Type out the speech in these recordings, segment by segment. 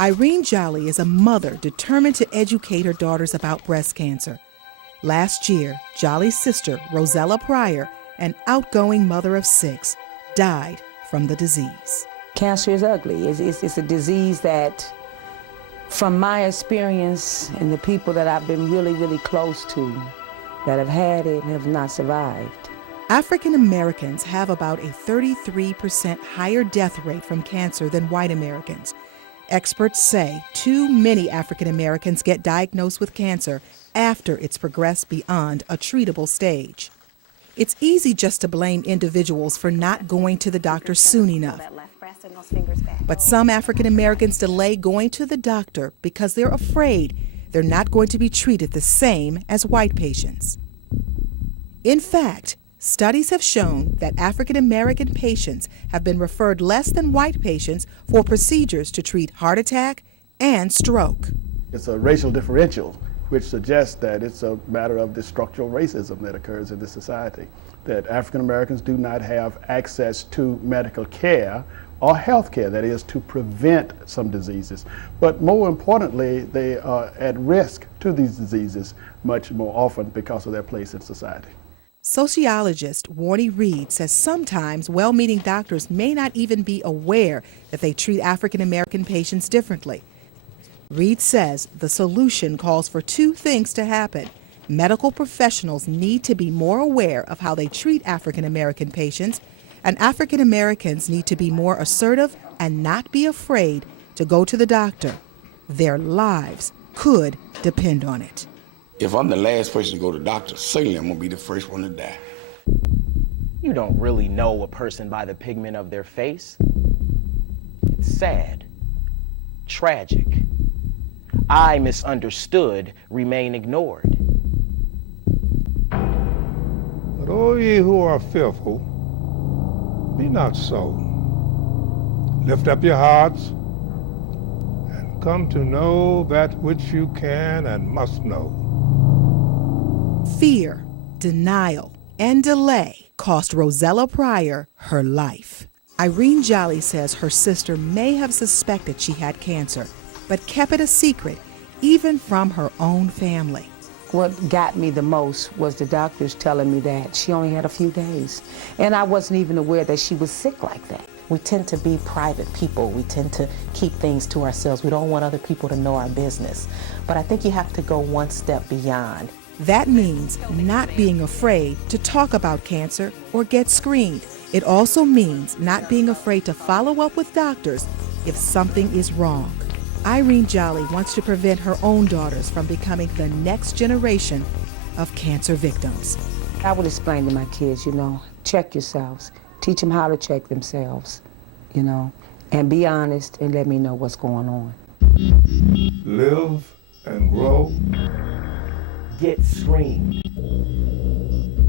Irene Jolly is a mother determined to educate her daughters about breast cancer. Last year, Jolly's sister, Rosella Pryor, an outgoing mother of 6, died from the disease. Cancer is ugly. It's a disease that, from my experience and the people that I've been really, really close to that have had it have not survived. African Americans have about a 33% higher death rate from cancer than white Americans. Experts say too many African Americans get diagnosed with cancer after it's progressed beyond a treatable stage. It's easy just to blame individuals for not going to the doctor soon enough. But some African Americans delay going to the doctor because they're afraid they're not going to be treated the same as white patients. In fact, studies have shown that African American patients have been referred less than white patients for procedures to treat heart attack and stroke. It's a racial differential, which suggests that it's a matter of the structural racism that occurs in this society, that African Americans do not have access to medical care or health care, that is, to prevent some diseases. But more importantly, they are at risk to these diseases much more often because of their place in society. Sociologist Warnie Reed says sometimes well-meaning doctors may not even be aware that they treat African American patients differently. Reed says the solution calls for 2 things to happen. Medical professionals need to be more aware of how they treat African American patients, and African Americans need to be more assertive and not be afraid to go to the doctor. Their lives could depend on it. If I'm the last person to go to the doctor, certainly I'm gonna be the first one to die. You don't really know a person by the pigment of their face. It's sad, tragic. I misunderstood, remain ignored. But O ye who are fearful, be not so. Lift up your hearts and come to know that which you can and must know. Fear, denial, and delay cost Rosella Pryor her life. Irene Jolly says her sister may have suspected she had cancer, but kept it a secret, even from her own family. What got me the most was the doctors telling me that she only had a few days. And I wasn't even aware that she was sick like that. We tend to be private people. We tend to keep things to ourselves. We don't want other people to know our business. But I think you have to go one step beyond. That means not being afraid to talk about cancer or get screened. It also means not being afraid to follow up with doctors if something is wrong. Irene Jolly wants to prevent her own daughters from becoming the next generation of cancer victims. I would explain to my kids, check yourselves. Teach them how to check themselves, and be honest and let me know what's going on. Live and grow. Get screened.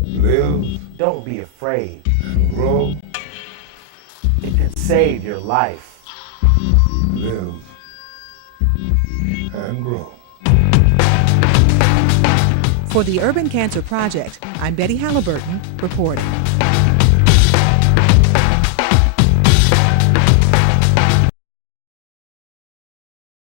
Live Don't be afraid. and grow. It could save your life. Live and grow. For the Urban Cancer Project, I'm Betty Halliburton reporting.